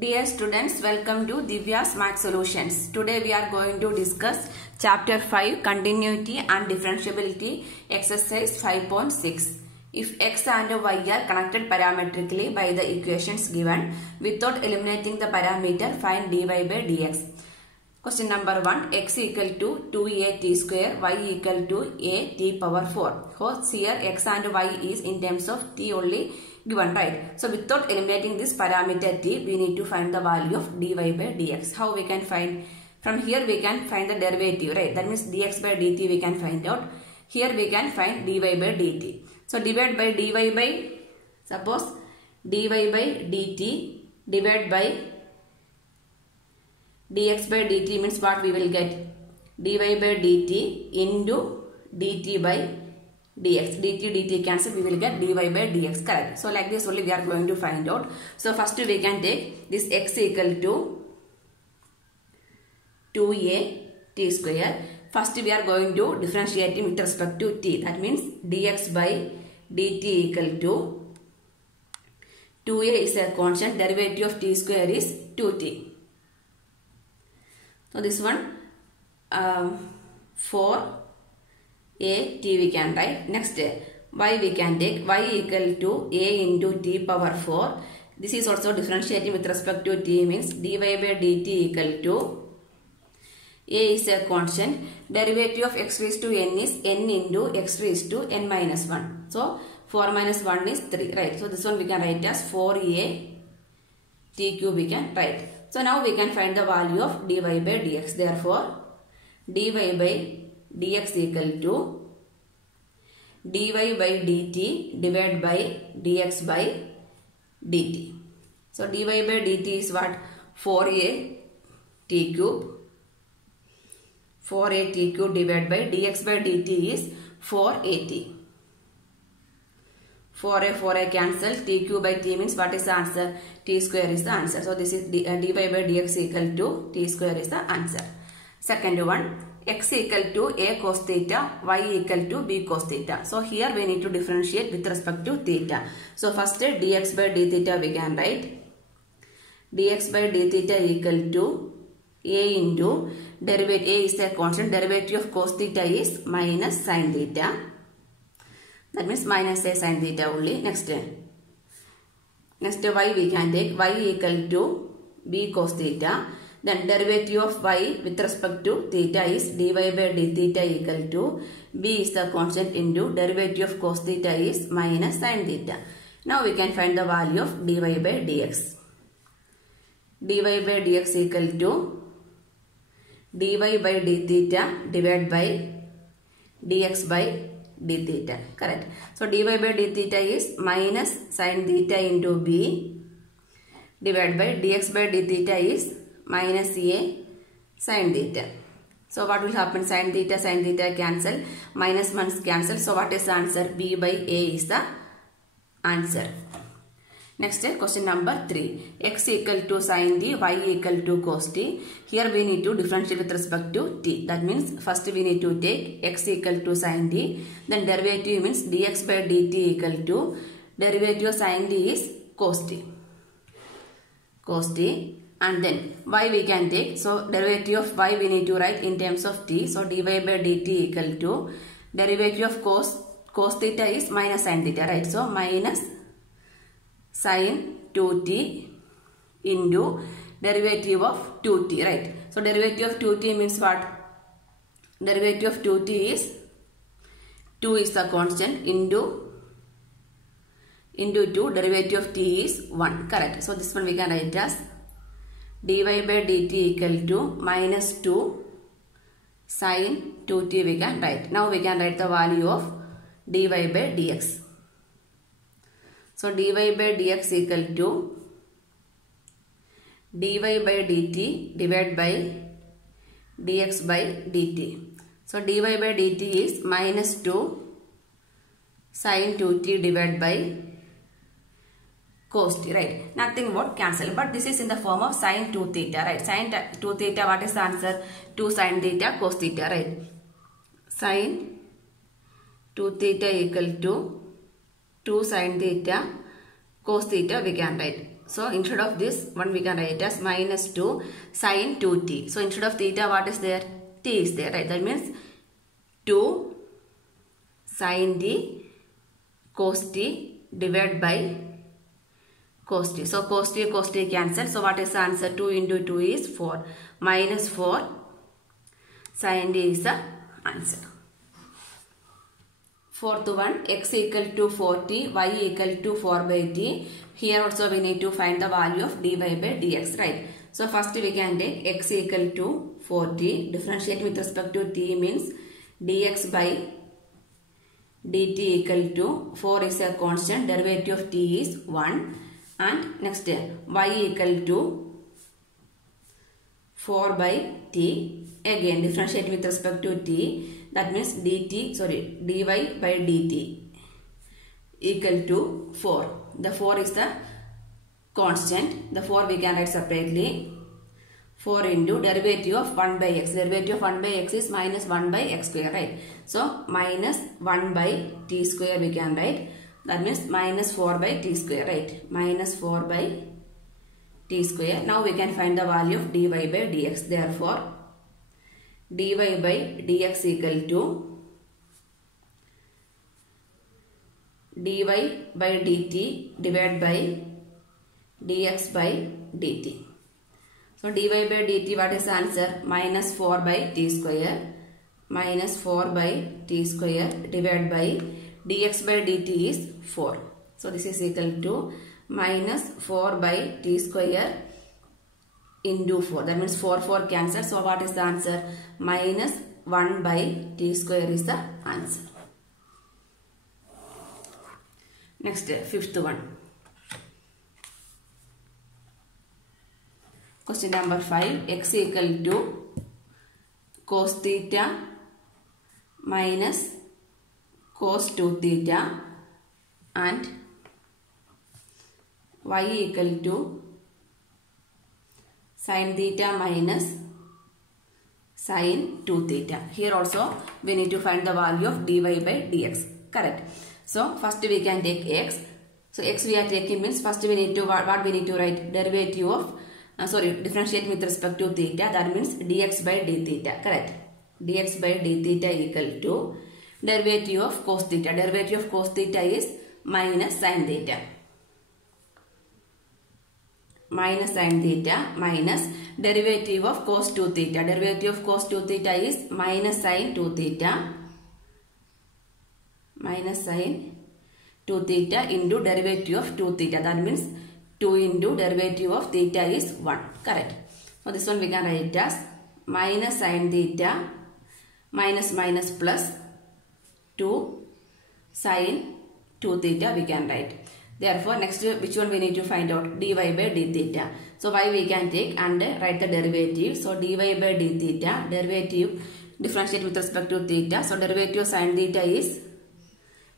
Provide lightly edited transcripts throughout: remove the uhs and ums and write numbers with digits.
Dear students, welcome to Divya's Math Solutions. Today we are going to discuss Chapter 5 Continuity and Differentiability Exercise 5.6. If x and y are connected parametrically by the equations given, without eliminating the parameter, find dy by dx. Question number 1. X equal to 2a t square, y equal to a t power 4. So here x and y is in terms of t only given, right? So without eliminating this parameter t, we need to find the value of dy by dx. How we can find? From here we can find the derivative, right? That means dx by dt we can find out. Here we can find dy by dt. So divide by dy by, suppose dy by dt divide by dx by dt means what we will get? Dy by dt into dt by dx. dt cancel, we will get dy by dx, correct? So like this only we are going to find out. So first we can take this x equal to 2a t square. First we are going to differentiate with respect to t. That means dx by dt equal to 2a is a constant, derivative of t square is 2t. So this one 4a t we can write. Next y we can take y equal to a into t power 4. This is also differentiating with respect to t, means dy by dt equal to a is a constant, derivative of x raised to n is n into x raised to n minus 1. So 4 minus 1 is 3, right? So this one we can write as 4a t cube we can write. So now we can find the value of dy by dx. Therefore, dy by dx equal to dy by dt divided by dx by dt. So dy by dt is what? 4a t cube. 4a t cube divided by dx by dt is 4at. 4a cancel, t cube by t means what is the answer? T square is the answer. So this is dy by dx equal to t square is the answer. Second one, x equal to a cos theta, y equal to b cos theta. So here we need to differentiate with respect to theta. So first dx by d theta we can write. Dx by d theta equal to a into derivative, a is a constant, derivative of cos theta is minus sin theta. That means minus a sin theta only. Next y we can take, y equal to b cos theta. Then derivative of y with respect to theta is dy by d theta equal to b is the constant into derivative of cos theta is minus sin theta. Now we can find the value of dy by dx. Dy by dx equal to dy by d theta divided by dx by d theta, correct? So dy by d theta is minus sin theta into b divided by dx by d theta is minus a sin theta. So what will happen? Sin theta cancel, minus minus cancel. So what is the answer? B by a is the answer. Next question number 3. X equal to sin t, y equal to cos t. Here we need to differentiate with respect to t. That means first we need to take x equal to sin t. Then derivative means dx by dt equal to derivative of sin t is cos t. Cos t. And then y we can take. So derivative of y we need to write in terms of t. So dy by dt equal to derivative of cos theta is minus sin theta, right? So minus sin 2t into derivative of 2t, right? So derivative of 2t means what? Derivative of 2t is 2 is the constant into 2, derivative of t is 1, correct? So this one we can write as dy by dt equal to minus 2 sin 2t we can write. Now we can write the value of dy by dx. So dy by dx equal to dy by dt divided by dx by dt. So dy by dt is minus 2 sin 2t divided by cos t, right? Nothing but cancel. But this is in the form of sin 2 theta, right? Sin 2 theta, what is the answer? 2 sin theta cos theta, right? Sin 2 theta equal to 2 sin theta cos theta we can write. So instead of this one we can write as minus 2 sin 2t. So instead of theta what is there? T is there, right? That means 2 sin t cos t divided by cos t. So cos t cancel. So what is the answer? 2 into 2 is 4. Minus 4 sin t is the answer. Fourth one, x equal to 4t, y equal to 4 by t. Here also we need to find the value of dy by dx, right? So first we can take x equal to 4t. Differentiate with respect to t means dx by dt equal to 4 is a constant. Derivative of t is 1. And next y equal to 4 by t. Again differentiate with respect to t. That means dy by dt equal to 4. The 4 is the constant. The 4 we can write separately. 4 into derivative of 1 by x. Derivative of 1 by x is minus 1 by x square, right? So minus 1 by t square we can write. That means minus 4 by t square, right? Minus 4 by t square. Now we can find the value of dy by dx. Therefore dy by dx equal to dy by dt divided by dx by dt. So dy by dt, what is the answer? Minus 4 by t square. Minus 4 by t square divided by dx by dt is 4. So this is equal to minus 4 by t square into 4. That means 4 cancel. So what is the answer? Minus 1 by t square is the answer. Next, fifth one. Question number 5. X equal to cos theta minus cos 2 theta and y equal to sin theta minus sin 2 theta. Here also we need to find the value of dy by dx. Correct. So first we can take x. So x we are taking means first we need to what we need to write? Derivative of differentiate with respect to theta. That means dx by d theta. Correct. Dx by d theta equal to derivative of cos theta. Derivative of cos theta is minus sin theta. Minus sin theta minus derivative of cos 2 theta. Derivative of cos 2 theta is minus sin 2 theta. Minus sin 2 theta into derivative of 2 theta. That means 2 into derivative of theta is 1. Correct. So this one we can write as minus sin theta minus plus 2 sin 2 theta we can write. Therefore, next which one we need to find out? Dy by d theta. So, y we can take and write the derivative. So, dy by d theta, derivative differentiate with respect to theta. So, derivative of sin theta is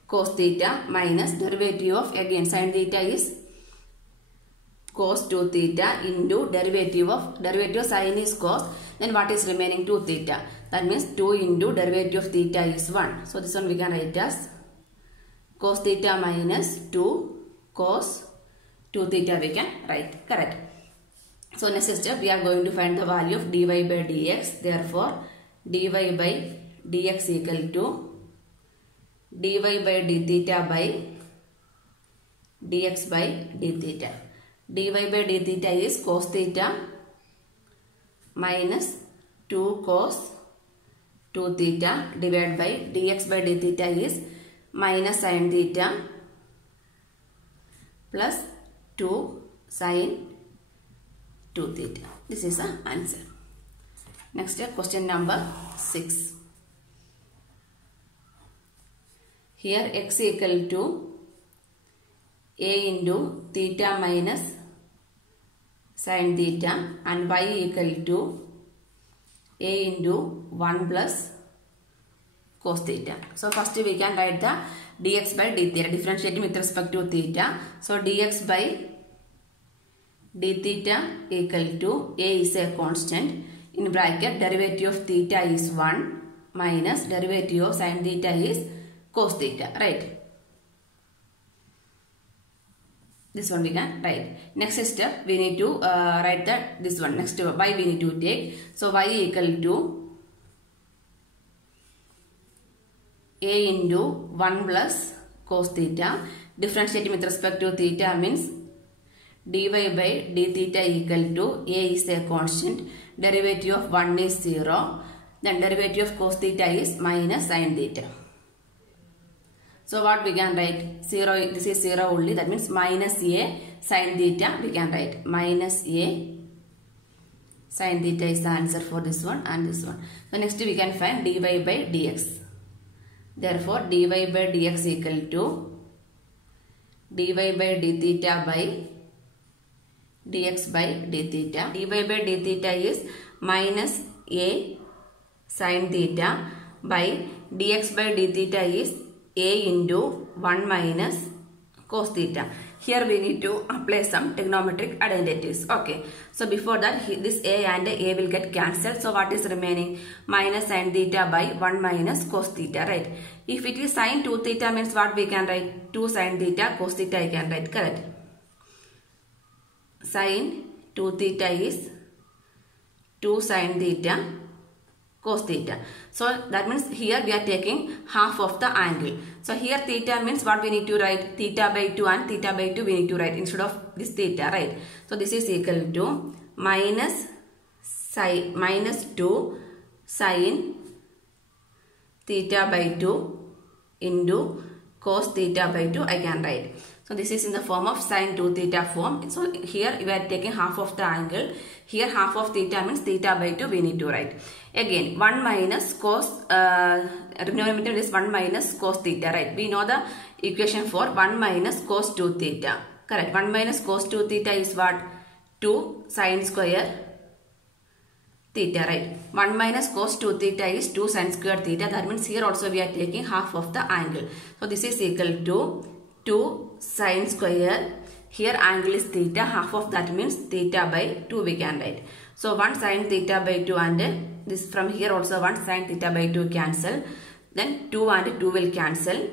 cos theta minus derivative of again sin theta is cos 2 theta into derivative of sin is cos. Then what is remaining? 2 theta. That means 2 into derivative of theta is 1. So, this one we can write as cos theta minus 2 cos 2 theta we can write. Correct. So next step we are going to find the value of dy by dx. Therefore dy by dx equal to dy by d theta by dx by d theta. Dy by d theta is cos theta minus 2 cos 2 theta divided by dx by d theta is minus sin theta plus 2 sin 2 theta. This is the answer. Next question number 6. Here x equal to a into theta minus sin theta and y equal to a into 1 plus cos theta. So first we can write the dx by d theta, differentiating with respect to theta. So dx by d theta equal to a is a constant, in bracket derivative of theta is 1 minus derivative of sin theta is cos theta, right? This one we can write. Next step, we need to write this one. Next y we need to take. So y equal to a into 1 plus cos theta. Differentiating with respect to theta means dy by d theta equal to a is a constant. Derivative of 1 is 0. Then derivative of cos theta is minus sin theta. So what we can write? 0, this is 0 only, that means minus a sin theta we can write. Minus a sin theta is the answer for this one and this one. So next we can find dy by dx. Therefore dy by dx equal to dy by d theta by dx by d theta. Dy by d theta is minus a sin theta by dx by d theta is a into 1 minus cos theta. Here we need to apply some trigonometric identities. Okay. So before that, this a and a will get cancelled. So what is remaining? Minus sin theta by 1 minus cos theta, right? If it is sin 2 theta means what we can write? 2 sin theta cos theta I can write, correct? Sin 2 theta is 2 sin theta cos theta. So that means here we are taking half of the angle. So here theta means what we need to write? Theta by 2 and theta by 2 we need to write instead of this theta, right? So this is equal to minus 2 sin theta by 2 into cos theta by 2 I can write. So this is in the form of sin 2 theta form. So here we are taking half of the angle. Here half of theta means theta by 2 we need to write. Again 1 minus cos, denominator is 1 minus cos theta, right? We know the equation for 1 minus cos 2 theta. Correct. 1 minus cos 2 theta is what? 2 sin square theta, right? 1 minus cos 2 theta is 2 sin square theta. That means here also we are taking half of the angle. So this is equal to 2 sin square. Here angle is theta. Half of that means theta by 2 we can write. So 1 sin theta by 2 and this from here also 1 sin theta by 2 cancel. Then 2 and 2 will cancel.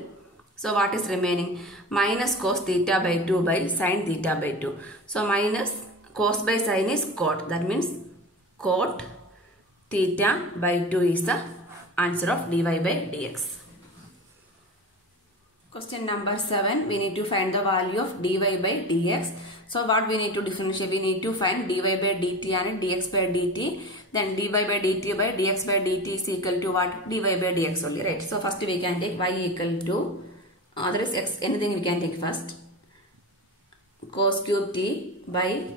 So what is remaining? Minus cos theta by 2 by sin theta by 2. So minus cos by sin is cot. That means cot theta by 2 is the answer of dy by dx. Question number 7, we need to find the value of dy by dx. So what we need to differentiate? We need to find dy by dt and dx by dt. Then dy by dt by dx by dt is equal to what? Dy by dx only, right? So first we can take y equal to, there is x, anything we can take first. Cos cube t by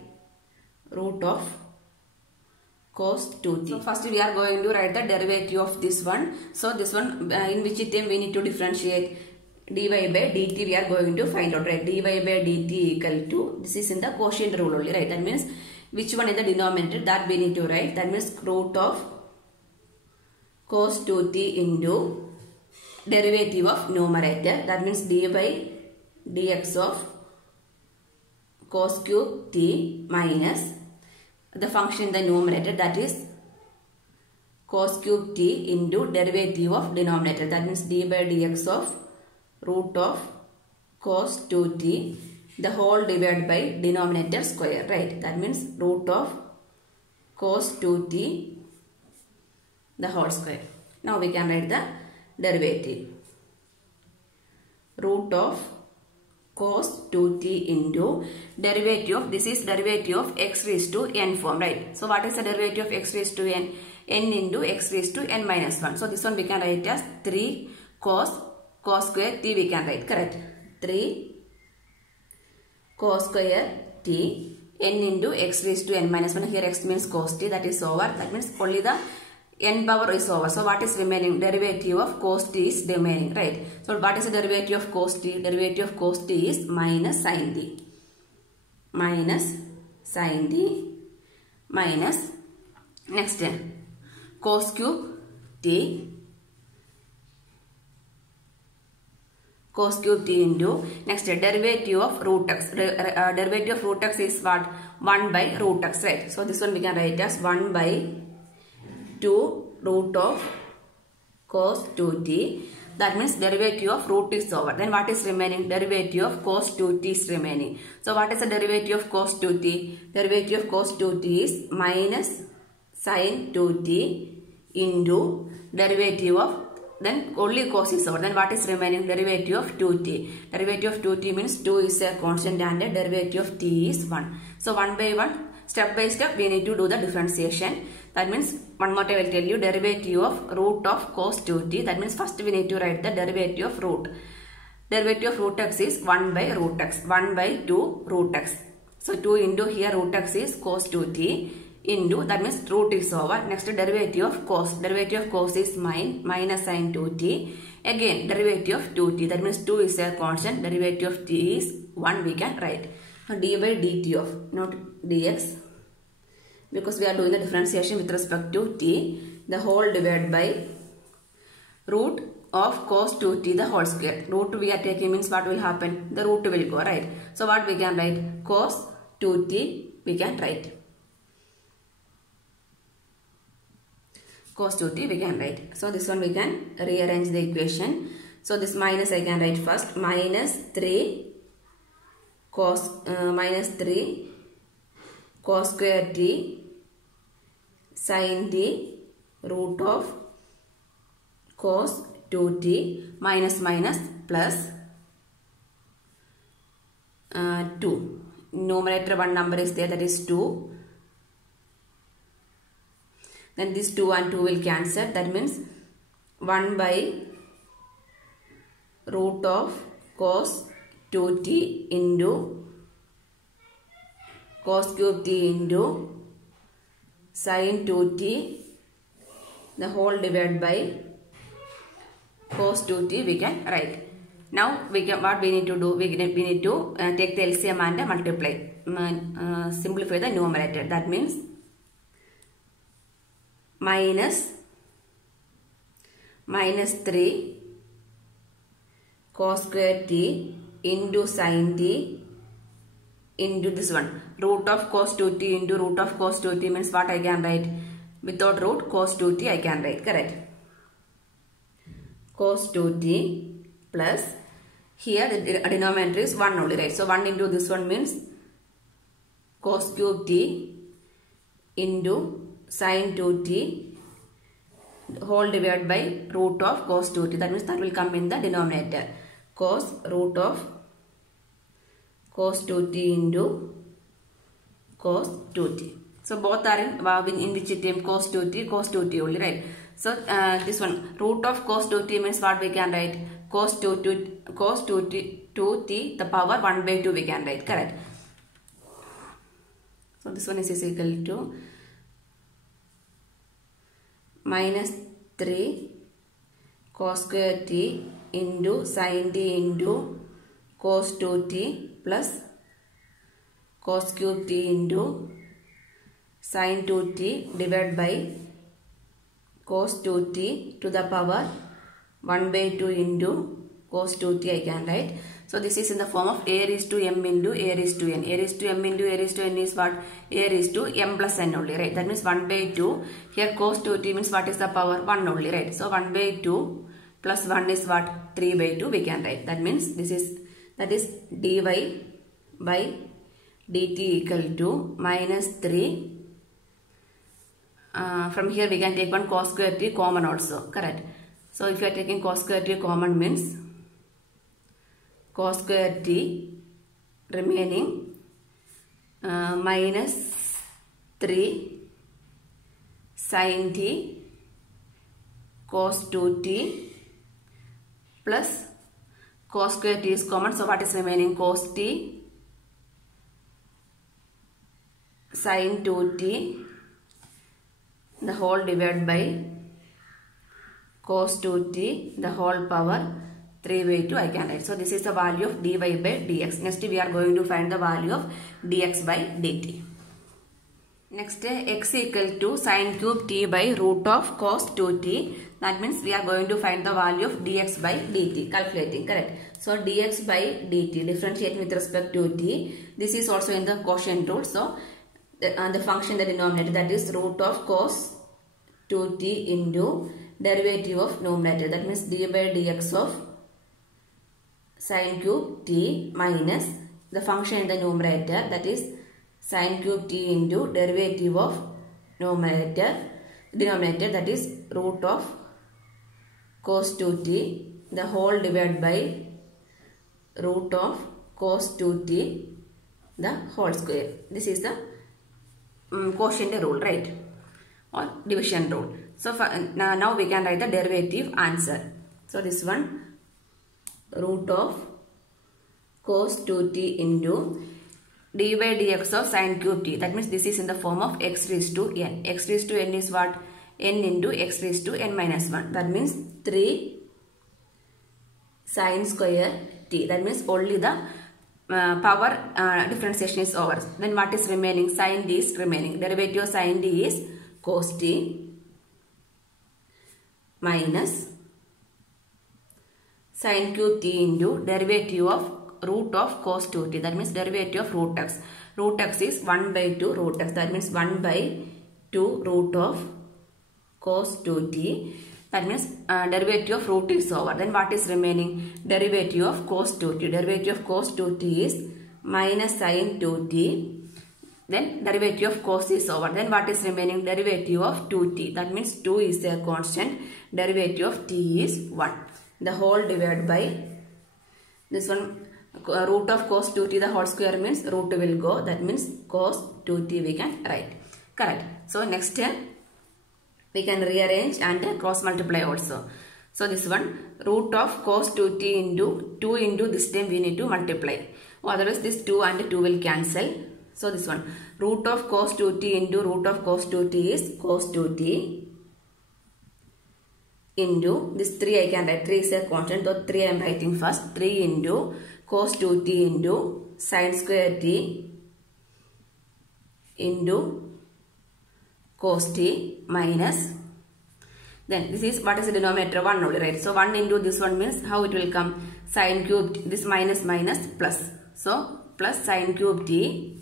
root of cos 2t. So first we are going to write the derivative of this one. So this one, in which term we need to differentiate? Dy by dt we are going to find out, right? Dy by dt equal to, this is in the quotient rule only, right? That means which one is the denominator, that we need to write. That means root of cos 2t into derivative of numerator. That means dy by dx of cos cube t minus the function in the numerator, that is cos cube t into derivative of denominator. That means dy by dx of root of cos 2t the whole divided by denominator square, right? That means root of cos 2t the whole square. Now we can write the derivative. Root of cos 2t into derivative of, this is derivative of x raised to n form, right? So what is the derivative of x raised to n? N into x raised to n minus 1. So this one we can write as 3 cos square t we can write, correct? 3 cos square t n into x raised to n minus 1. Here x means cos t, that is over. That means only the n power is over. So what is remaining? Derivative of cos t is remaining, right? So what is the derivative of cos t? Derivative of cos t is minus sin t. Minus sin t minus, next cos cube t, cos cube t into, next derivative of root x. Derivative of root x is what? 1 by root x, right? So this one we can write as 1 by 2 root of cos 2t That means derivative of root is over. Then what is remaining? Derivative of cos 2t is remaining. So what is the derivative of cos 2t? Derivative of cos 2t is minus sin 2t into derivative of, then only cos is over. Then what is remaining? Derivative of 2t. Derivative of 2t means 2 is a constant and the derivative of t is 1. So one by one, step by step, we need to do the differentiation. That means, one more time I will tell you, derivative of root of cos 2t. That means first we need to write the derivative of root. Derivative of root x is 1 by root x. 1 by 2 root x. So 2 into here root x is cos 2t into, that means root is over. Next derivative of cos. Derivative of cos is minus sin 2t. Again derivative of 2t. That means 2 is a constant. Derivative of t is 1 we can write. Now d by dt of, not dx. Because we are doing the differentiation with respect to t, the whole divided by root of cos 2t the whole square. Root we are taking means what will happen? The root will go, right? So what we can write? Cos 2t we can write. Cos 2t we can write. So this one we can rearrange the equation. So this minus I can write first. Minus 3 cos square t sin t root of cos 2t minus plus 2. Numerator one number is there, that is 2. Then this 2 and 2 will cancel. That means 1 by root of cos 2t into cos cube t into sin 2t the whole divided by cos 2t we can write. Now what we need to do? We need to take the LCM and multiply. Simplify the numerator. That means minus 3 cos square t into sin t into this one. Root of cos 2t into root of cos 2t means what I can write? Without root cos 2t I can write. Correct. Cos 2t plus, here the denominator is 1 only, right? So 1 into this one means cos cube t into sin 2t whole divided by root of cos 2t. That means that will come in the denominator. Cos root of cos 2t into cos 2t. So both are in which term? Cos 2t only, right? So this one root of cos 2t means what we can write? Cos 2t the power 1 by 2 we can write. Correct. So this one is equal to minus 3 cos square t into sin t into cos 2t plus cos cube t into sin 2t divided by cos 2t to the power 1 by 2 into cos 2t I can write. So this is in the form of a raised to m into a raised to n. A raised to m into a raised to n is what? A raised to m plus n only, right? That means 1 by 2. Here cos 2t means what is the power? 1 only, right? So 1 by 2 plus 1 is what? 3 by 2 we can write. That means that is dy by dt equal to minus 3. From here we can take one cos square t common also. Correct. So if you are taking cos square t common means cos square t remaining minus 3 sin t cos 2t plus cos square t is common. So what is remaining? Cos t sin 2t the whole divided by cos 2t the whole power 3 by 2 I can write. So this is the value of dy by dx. Next we are going to find the value of dx by dt. Next x equal to sin cube t by root of cos 2t. That means we are going to find the value of dx by dt. Calculating. Correct. So dx by dt differentiate with respect to t. This is also in the quotient rule. So the function the denominator, that is root of cos 2t into derivative of numerator. That means d by dx of sine cube t minus the function in the numerator, that is sine cube t into derivative of denominator, that is root of cos 2t, the whole divided by root of cos 2t the whole square. This is the quotient rule, right, or division rule. So now we can write the derivative answer. So this one, root of cos 2t into d by dx of sine cube t. That means this is in the form of x raised to n. X raised to n is what? N into x raised to n minus 1. That means 3 sine square t. That means only the power differentiation is over. Then what is remaining? Sine d is remaining. Derivative of sine d is cos t minus sine cube t into derivative of root of cos 2t. That means derivative of root x. Root x is 1 by 2 root x. That means 1 by 2 root of cos 2t. That means derivative of root is over. Then what is remaining? Derivative of cos 2t. Derivative of cos 2t is minus sine 2t. Then derivative of cos is over. Then what is remaining? Derivative of 2t. That means 2 is a constant. Derivative of t is 1. The whole divided by this one, root of cos 2t the whole square means root will go. That means cos 2t we can write. Correct. So next we can rearrange and cross multiply also. So this one, root of cos 2t into 2 into this time we need to multiply. Otherwise this 2 and 2 will cancel. So this one, root of cos 2t into root of cos 2t is cos 2t into this 3 I can write. 3 is a constant, so 3 I am writing first. 3 into cos 2t into sine square t into cos t minus, then this is what is the denominator? 1 only, right? So 1 into this one means how it will come? Sine cube, this minus minus plus. So plus sine cube t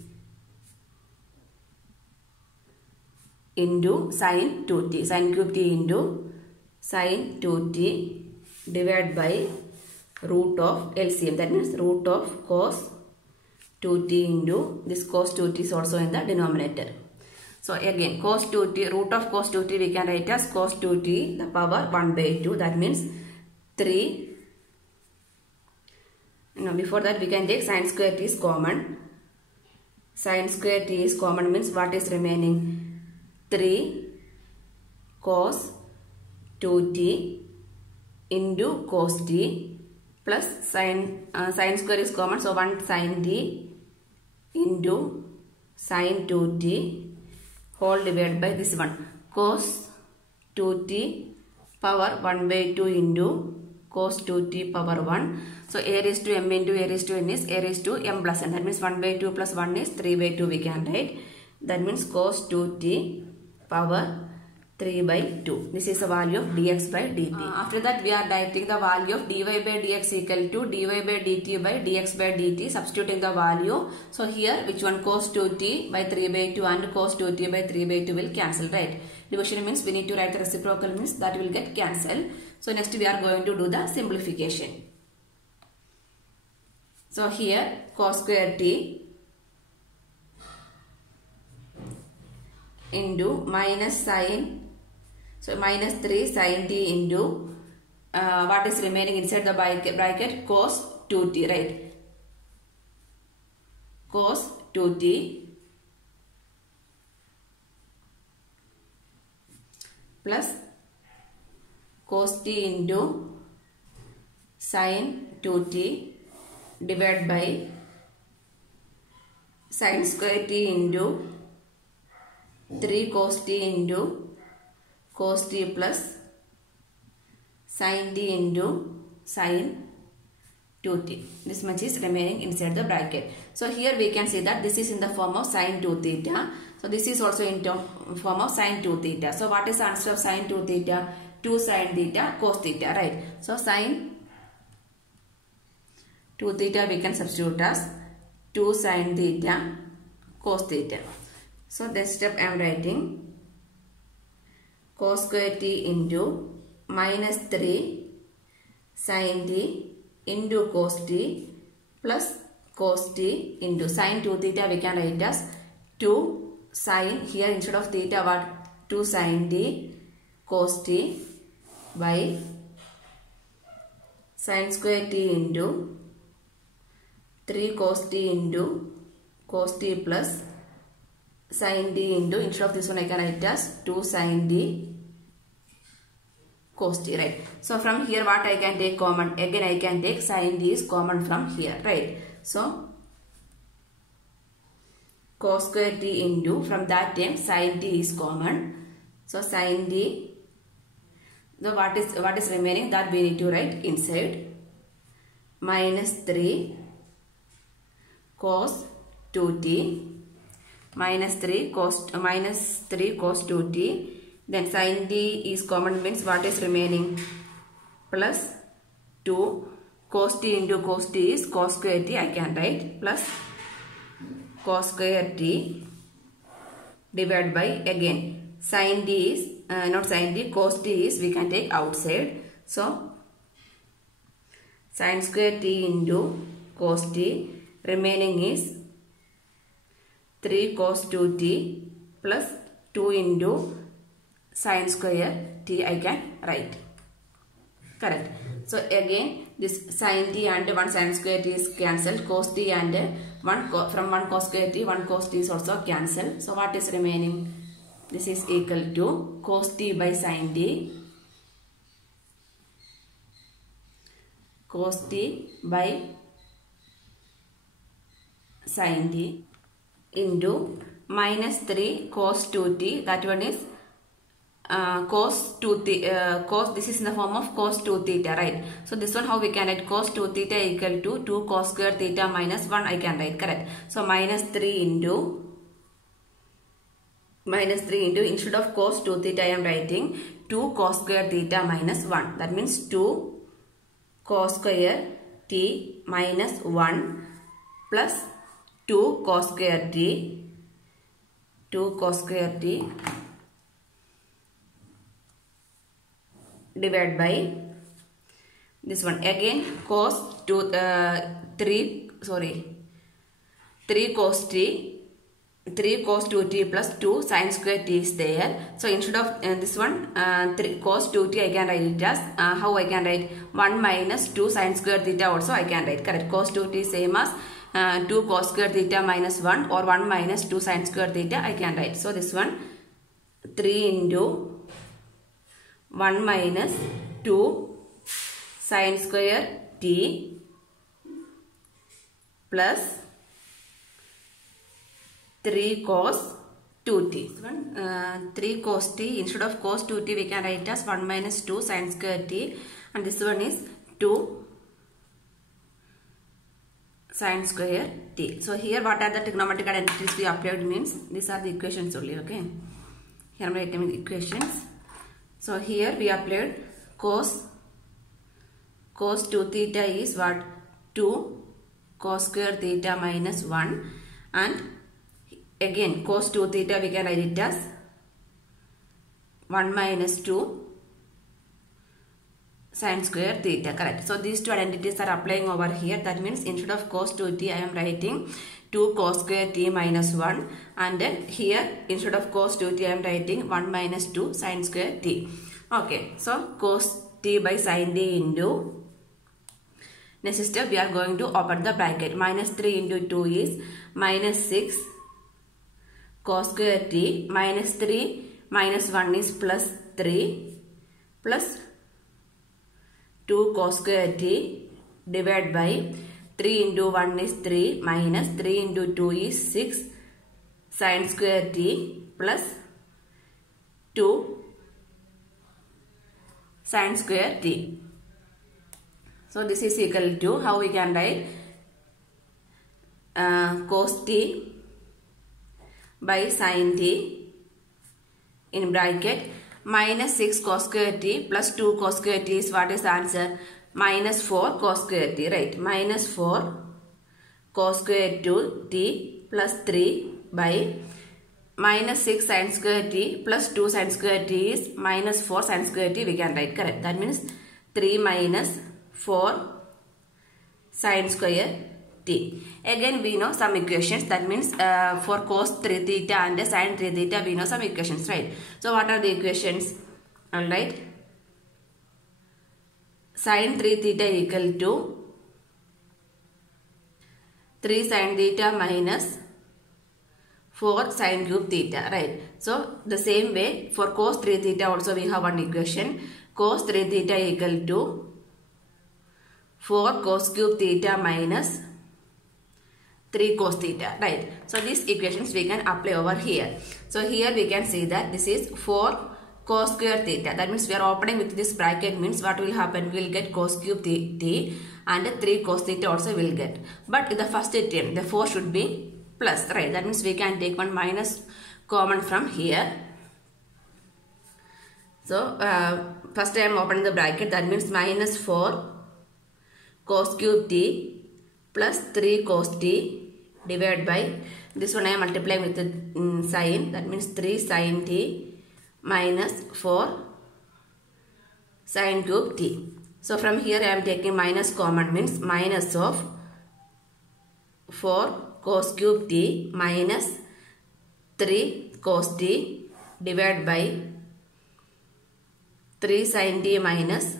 into sine 2t. Sine cube t into sine 2t divided by root of LCM. That means root of cos 2t into this cos 2t is also in the denominator. So again cos 2t, root of cos 2t we can write as cos 2t the power 1 by 2. That means 3. Before that we can take sine square t is common. Sine square t is common means what is remaining? 3 cos 2t into cos t plus sine square is common, so 1 sine t into sine 2t whole divided by this one cos 2t power 1 by 2 into cos 2t power 1. So a raised to m into a raised to n is a raised to m plus n. That means 1 by 2 plus 1 is 3 by 2 we can write. That means cos 2t power 3 by 2. This is the value of dx by dt. After that we are writing the value of dy by dx equal to dy by dt by dx by dt, substituting the value. So here which one? Cos 2t by 3 by 2 and cos 2t by 3 by 2 will cancel, right? Division means we need to write the reciprocal means that will get cancelled. So next we are going to do the simplification. So here cos square t into minus sine, so minus 3 sine t into what is remaining inside the bracket? Cos 2t, right? Cos 2t plus cos t into sine 2t divided by sine square t into 3 cos t into cos t plus sin t into sin 2t. This much is remaining inside the bracket. So here we can see that this is in the form of sin 2 theta. So this is also in form of sin 2 theta. So what is the answer of sin 2 theta? 2 sin theta cos theta, right? So sin 2 theta we can substitute as 2 sin theta cos theta. So this step I am writing cos square t into minus 3 sin t into cos t plus cos t into sin 2 theta we can write as 2 sin, here instead of theta what, 2 sin t cos t by sin square t into 3 cos t into cos t plus sin t into, instead of this one I can write as 2 sin t cos t, right? So from here what I can take common, again I can take sin t is common from here, right? So cos square t into, from that term sin t is common, so sin t, so what is remaining, that we need to write inside, minus 3 cos 2t minus 3 cos 2t, then sin t is common means what is remaining, plus 2 cos t into cos t is cos square t I can write, plus cos square t divided by, again sin t is not sin t, cos t is we can take outside, so sin square t into cos t, remaining is 3 cos 2t plus 2 into sin square t I can write, correct? So again this sin t and 1 sin square t is cancelled, cos t and from 1 cos square t 1 cos t is also cancelled, so what is remaining, this is equal to cos t by sin t, cos t by sin t into minus 3 cos 2t, that one is cos 2 theta, this is in the form of cos 2 theta, right? So this one how we can write, cos 2 theta equal to 2 cos square theta minus 1 I can write, correct? So minus 3 into instead of cos 2 theta I am writing 2 cos square theta minus 1, that means 2 cos square t minus 1 plus 2 cos square t divided by this one, again cos 3 cos 2t plus 2 sin square t is there, so instead of this one 3 cos 2t I can write it as how I can write, 1 minus 2 sin square theta also I can write, correct? Cos 2t is same as 2 cos square theta minus 1 or 1 minus 2 sin square theta I can write, so this one 3 into 1 minus 2 sin square t plus 3 cos 2t. 3 cos t, instead of cos 2t we can write as 1 minus 2 sin square t, and this one is 2 sin square t. So here what are the trigonometric identities we applied means, these are the equations only, okay? Here I am writing the equations. So here we applied cos 2 theta is what, 2 cos square theta minus 1, and again cos 2 theta we can write it as 1 minus 2 sin square theta, correct? So these two identities are applying over here, that means instead of cos 2t I am writing 2 cos square t minus 1, and then here instead of cos 2t I am writing 1 minus 2 sin square t, okay? So cos t by sin t into, next step we are going to open the bracket, minus 3 into 2 is minus 6 cos square t minus 3 minus 1 is plus 3 plus 2 cos square t divided by 3 into 1 is 3 minus 3 into 2 is 6 sin square t plus 2 sin square t. So this is equal to, how we can write, cos t by sin t in bracket minus 6 cos square t plus 2 cos square t is what is the answer? Minus 4 cos square t, right? Minus 4 cos square 2 t plus 3 by minus 6 sin square t plus 2 sin square t is minus 4 sin square t we can write, correct. That means 3 minus 4 sin square t. Again we know some equations, that means for cos 3 theta and sin 3 theta we know some equations, right. So what are the equations? Alright, sin 3 theta equal to 3 sin theta minus 4 sin cube theta, right. So the same way for cos 3 theta also we have one equation, cos 3 theta equal to 4 cos cube theta minus 3 cos theta, right. So these equations we can apply over here. So here we can see that this is 4 cos square theta. That means we are opening with this bracket, means what will happen? We will get cos cube t and 3 cos theta also will get. But in the first term, the 4 should be plus, right. That means we can take one minus common from here. So first I am opening the bracket, that means minus 4 cos cube t plus 3 cos t divided by, this one I am multiplying with the sign, that means 3 sin t minus 4 sin cube t. So from here I am taking minus common, means minus of 4 cos cube t minus 3 cos t divided by 3 sin t minus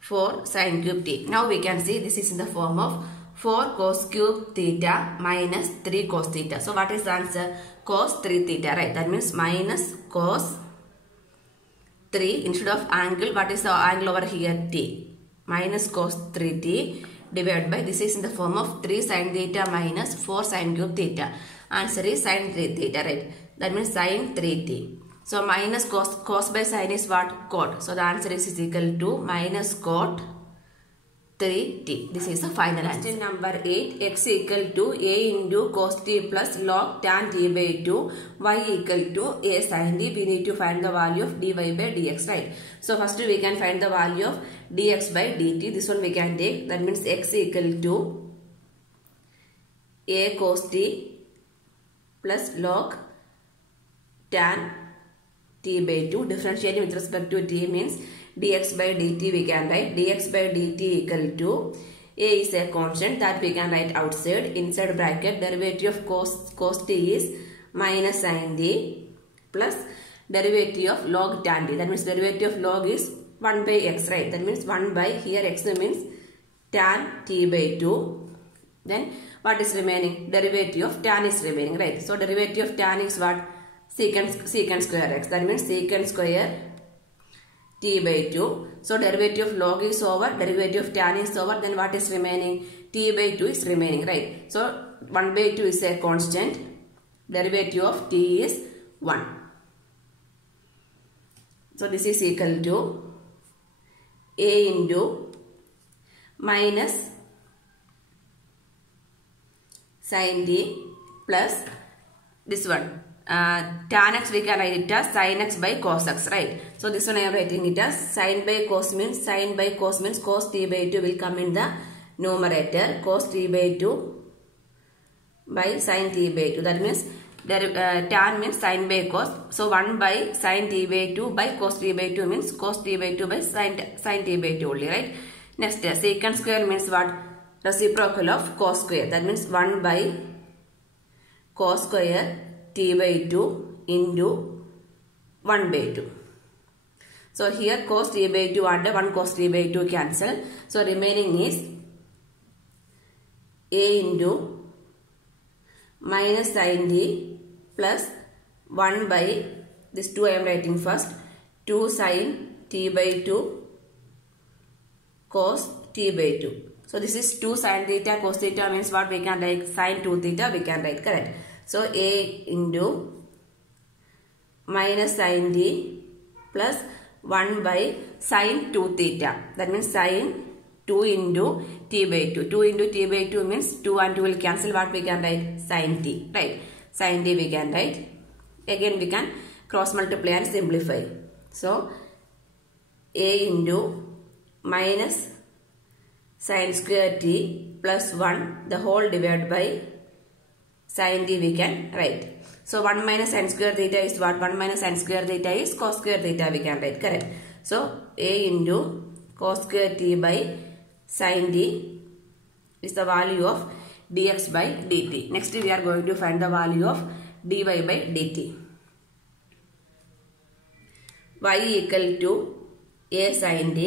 4 sin cube t. Now we can see this is in the form of 4 cos cube theta minus 3 cos theta. So what is the answer? Cos 3 theta, right. That means minus cos 3 instead of angle. What is the angle over here? T. Minus cos 3t divided by, this is in the form of 3 sin theta minus 4 sin cube theta. Answer is sin 3 theta, right. That means sin 3t. So minus cos by sin is what? Cot. So the answer is equal to minus cot 3t. This is the final answer. Question number 8. X equal to a into cos t plus log tan t by 2. Y equal to a sin t. We need to find the value of dy by dx, right. So first we can find the value of dx by dt. This one we can take. That means x equal to a cos t plus log tan t by 2. Differentiating with respect to t means dx by dt we can write. Dx by dt equal to a is a constant that we can write outside. Inside bracket, derivative of cos t is minus sin t plus derivative of log tan t. That means derivative of log is 1 by x, right. That means 1 by, here x means tan t by 2. Then what is remaining? Derivative of tan is remaining, right. So derivative of tan is what? Secant square x. That means secant square t by 2. So derivative of log is over, derivative of tan is over, then what is remaining? T by 2 is remaining, right. So 1 by 2 is a constant, derivative of t is 1. So this is equal to a into minus sin t plus this one. Tan x we can write it as sin x by cos x, right. So this one I am writing it as sin by cos means cos t by 2 will come in the numerator, cos t by 2 by sin t by 2. That means tan means sin by cos. So 1 by sin t by 2 by cos t by 2 means cos t by 2 by sin t by 2 only, right. Next secant square means what? Reciprocal of cos square. That means 1 by cos square t by 2 into 1 by 2. So here cos t by 2 and 1 cos t by 2 cancel. So remaining is a into minus sin t plus 1 by, this 2 I am writing first, 2 sin t by 2 cos t by 2. So this is 2 sin theta cos theta means what? We can write sin 2 theta we can write, correct. So a into minus sin t plus 1 by sin 2 theta. That means sin 2 into t by 2. 2 into t by 2 means 2 and 2 will cancel. What we can write? Sin t, right. Sin t we can write. Again we can cross multiply and simplify. So a into minus sin square t plus 1 the whole divided by sin t we can write. So 1 minus sin square theta is what? 1 minus sin square theta is cos square theta we can write, correct. So a into cos square t by sin t is the value of dx by dt. Next we are going to find the value of dy by dt. Y equal to a sin t.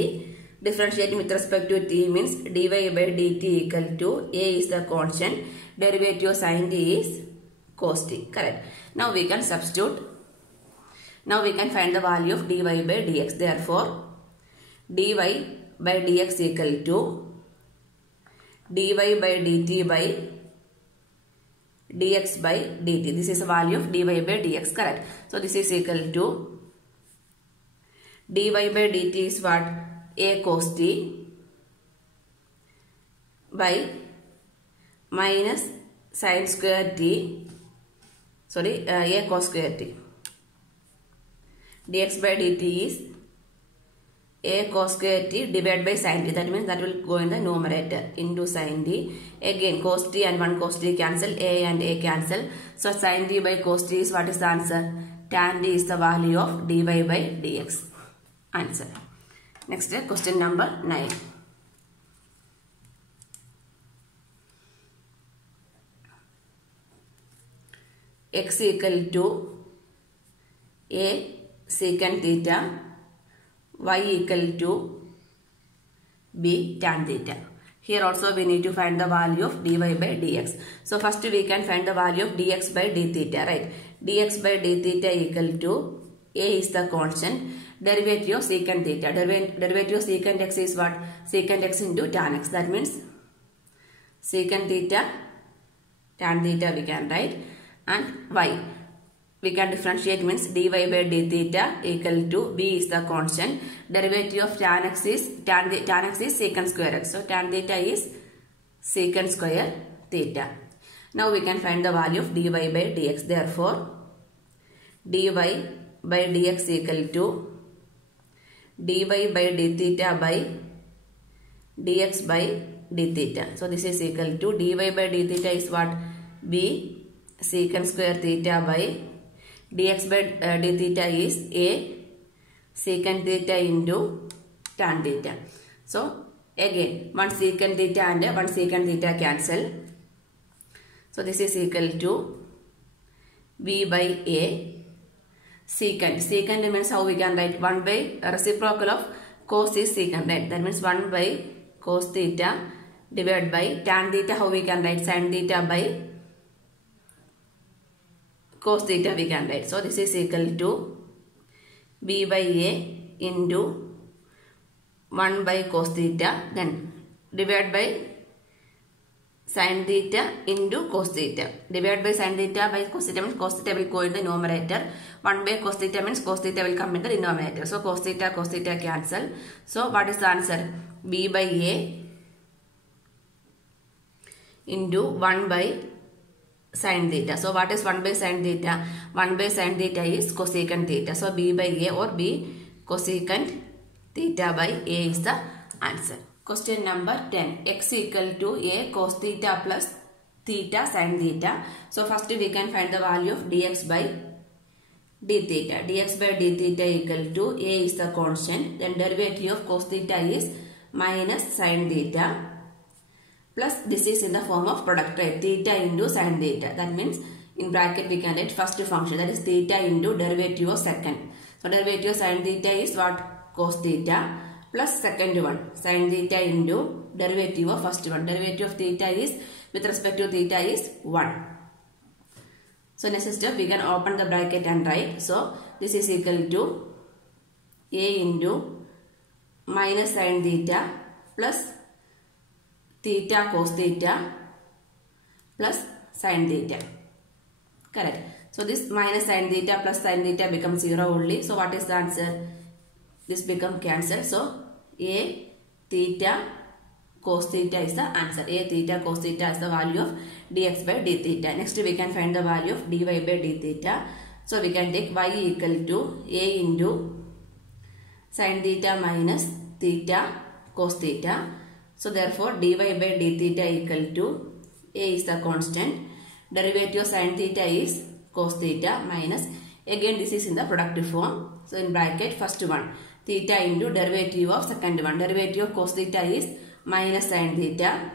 Differentiating with respect to t means dy by dt equal to a is the constant. Derivative of sin t is cos t, correct. Now we can substitute. Now we can find the value of dy by dx. Therefore dy by dx equal to dy by dt by dx by dt. This is the value of dy by dx, correct. So this is equal to dy by dt is what? A cos t by minus sin square t, a cos square t. Dx by dt is a cos square t divided by sin t. That means that will go in the numerator into sin t. Again cos t and 1 cos t cancel, a and a cancel. So sin t by cos t is what is the answer? Tan t is the value of dy by dx. Answer. Next question number 9. X equal to a secant theta, y equal to b tan theta. Here also we need to find the value of dy by dx. So first we can find the value of dx by d theta, right? Dx by d theta equal to a is the constant. Derivative of secant theta. Derivative of secant x is what? Secant x into tan x. That means secant theta tan theta we can write, and y we can differentiate means dy by d theta equal to b is the constant. Derivative of tan x is secant square x. So tan theta is secant square theta. Now we can find the value of dy by dx. Therefore dy by dx equal to dy by d theta by dx by d theta. So this is equal to dy by d theta is what? B secant square theta by dx by d theta is a secant theta into tan theta. So again 1 secant theta and 1 secant theta cancel. So this is equal to b by a secant. Secant means how we can write? 1 by reciprocal of cos is secant, right? That means 1 by cos theta divided by tan theta. How we can write? Sin theta by cos theta we can write. So this is equal to b by a into 1 by cos theta, then divided by sin theta into cos theta. Divided by sin theta by cos theta means cos theta will go in the numerator. 1 by cos theta means cos theta will come in the denominator. So cos theta cancel. So what is the answer? b by a into 1 by sin theta. So what is 1 by sin theta? 1 by sin theta is cosecant theta. So b by a or b cosecant theta by a is the answer. Question number 10. X equal to a cos theta plus theta sin theta. So first we can find the value of dx by d theta. Dx by d theta equal to a is the constant. Then derivative of cos theta is minus sin theta. Plus this is in the form of product, right? Theta into sin theta. That means in bracket we can write first function, that is theta into derivative of second. So derivative of sin theta is what? Cos theta plus second one sin theta into derivative of first one. Derivative of theta is with respect to theta is 1. So next step we can open the bracket and write. So this is equal to a into minus sin theta plus theta cos theta plus sin theta. Correct. So this minus sin theta plus sin theta becomes 0 only. So what is the answer? This become cancelled. So a theta cos theta is the answer. A theta cos theta is the value of dx by d theta. Next we can find the value of dy by d theta. So we can take y equal to a into sin theta minus theta cos theta. So therefore dy by d theta equal to a is the constant. Derivative of sin theta is cos theta minus, again this is in the productive form. So in bracket first one, theta into derivative of second one. Derivative of cos theta is minus sin theta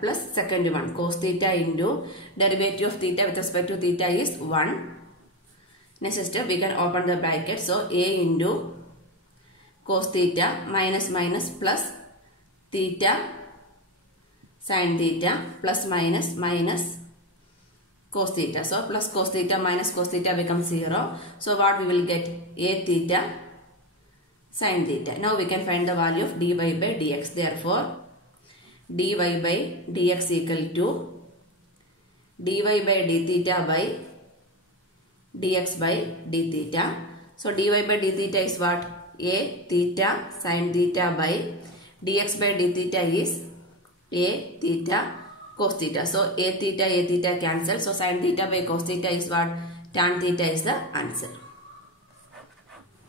plus second one, cos theta into derivative of theta with respect to theta is 1. Next step, we can open the bracket. So a into cos theta minus plus theta sin theta plus minus cos theta. So plus cos theta minus cos theta becomes 0. So what we will get? A theta sin theta. Now we can find the value of dy by dx. Therefore dy by dx equal to dy by d theta by dx by d theta. So dy by d theta is what? A theta sin theta by dx by d theta is a theta cos theta. So a theta cancel. So sin theta by cos theta is what? Tan theta is the answer.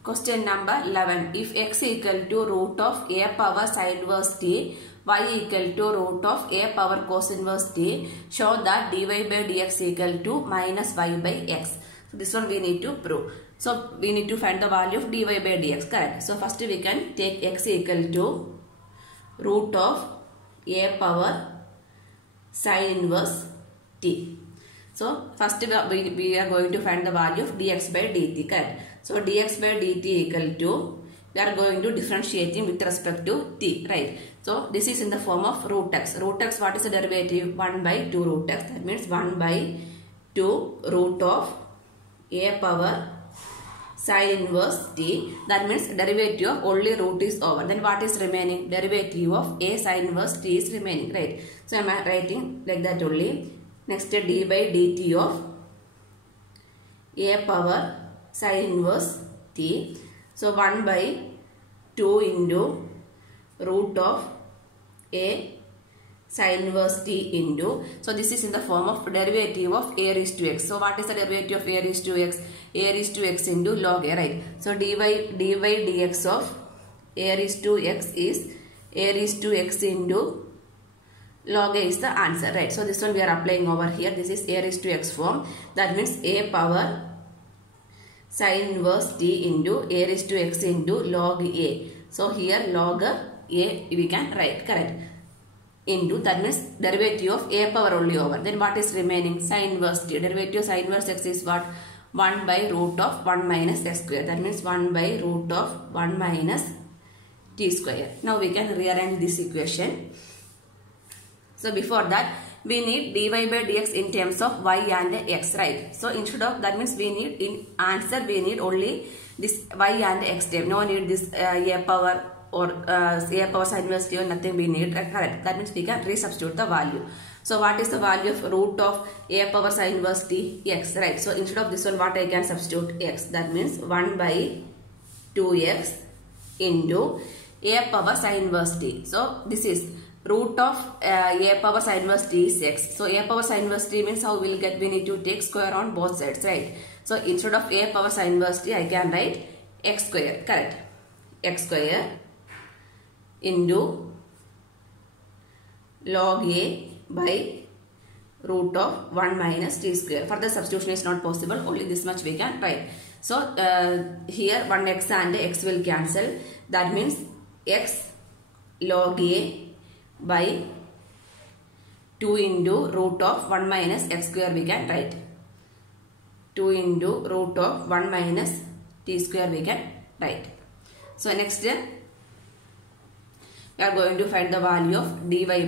Question number 11. If x equal to root of a power sin inverse t, y equal to root of a power cos inverse t, show that dy by dx equal to minus y by x. So this one we need to prove. So we need to find the value of dy by dx, correct? So first we can take x equal to root of a power sin inverse t. So first we are going to find the value of dx by dt, correct? So dx by dt equal to, we are going to differentiating with respect to t, right? So this is in the form of root x. Root x, what is the derivative? 1 by 2 root x. That means 1 by 2 root of a power sin inverse t. That means derivative of only root is over. Then what is remaining? Derivative of a sin inverse t is remaining, right? So I am writing like that only. Next d by dt of a power sin inverse t. So 1 by 2 into root of a sin inverse t into, so this is in the form of derivative of a raised to x. So what is the derivative of a raised to x? A raised to x into log a, right? So dy dx of a raised to x is a raised to x into log a is the answer, right? So this one we are applying over here. This is a raised to x form. That means a power sin inverse t into a raised to x into log a. So here log a we can write, correct? Into, that means derivative of a power only over. Then what is remaining? Sin inverse t. Derivative of sin inverse x is what? 1 by root of 1 minus x square. That means 1 by root of 1 minus t square. Now we can rearrange this equation. So before that, we need dy by dx in terms of y and x, right? So instead of, that means we need, in answer we need only this y and x term. No need this a power or a power sin inverse t or nothing we need, correct? That means we can resubstitute the value. So what is the value of root of a power sin inverse t? X, right? So instead of this one, what I can substitute? X. That means 1 by 2x into a power sin inverse t. So this is root of a power sin inverse t is x. So a power sin inverse t means how we will get? We need to take square on both sides, right? So instead of a power sin inverse t, I can write x square, correct? X square into log a by root of 1 minus t square. Further substitution is not possible. Only this much we can write. So here 1x and x will cancel. That means x log a by 2 into root of 1 minus x square we can write. 2 into root of 1 minus t square we can write. So next we are going to find the value of dy by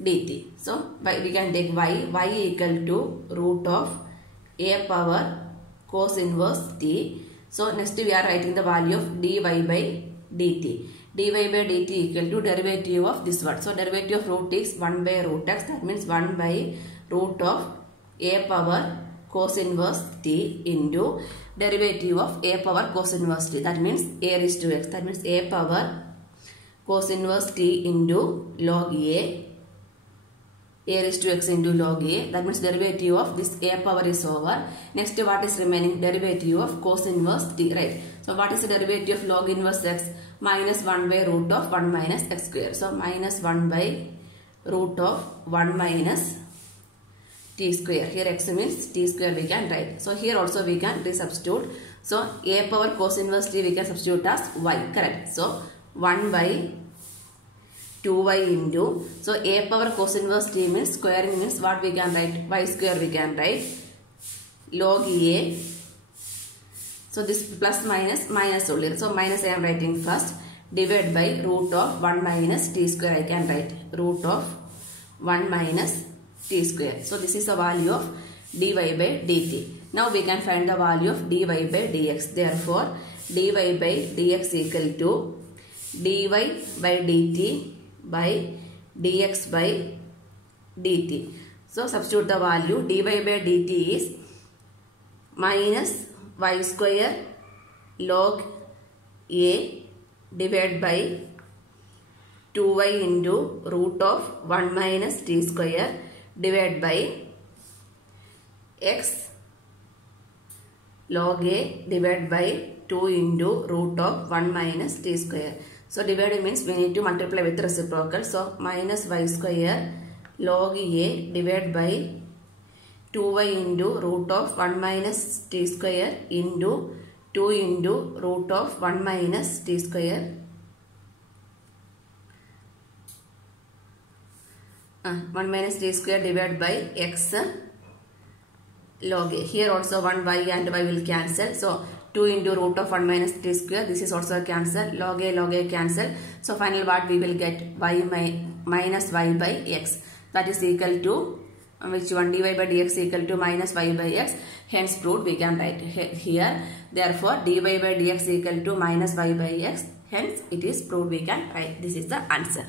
dt. So we can take y equal to root of a power cos inverse t. So next we are writing the value of dy by dt. dy by dt equal to derivative of this one. So derivative of root is 1 by root x. That means 1 by root of a power cos inverse t into derivative of a power cos inverse t. That means a raised to x. That means a power cos inverse t into log a raised to x into log a. That means derivative of this a power is over. Next what is remaining? Derivative of cos inverse t, right? So what is the derivative of log inverse x? Minus 1 by root of 1 minus x square. So minus 1 by root of 1 minus t square. Here x means t square we can write. So here also we can resubstitute. So a power cos inverse t we can substitute as y. Correct. So 1 by 2y into. So a power cos inverse t means squaring means what we can write? Y square we can write. Log a. So this plus minus only. So minus I am writing first. Divide by root of 1 minus t square I can write. Root of 1 minus t square. So this is the value of dy by dt. Now we can find the value of dy by dx. Therefore dy by dx equal to dy by dt by dx by dt. So substitute the value. Dy by dt is minus y square log a divided by 2y into root of 1 minus t square divided by x log a divided by 2 into root of 1 minus t square. So dividing means we need to multiply with reciprocal. So minus y square log a divided by 2y into root of 1 minus t square into 2 into root of 1 minus t square. 1 minus t square divided by x log a. Here also 1 y and y will cancel. So 2 into root of 1 minus t square. This is also cancel. Log a cancel. So finally what we will get? Y minus y by x. That is equal to which one? Dy by dx equal to minus y by x. Hence proved we can write here. Therefore dy by dx equal to minus y by x. Hence it is proved we can write. This is the answer.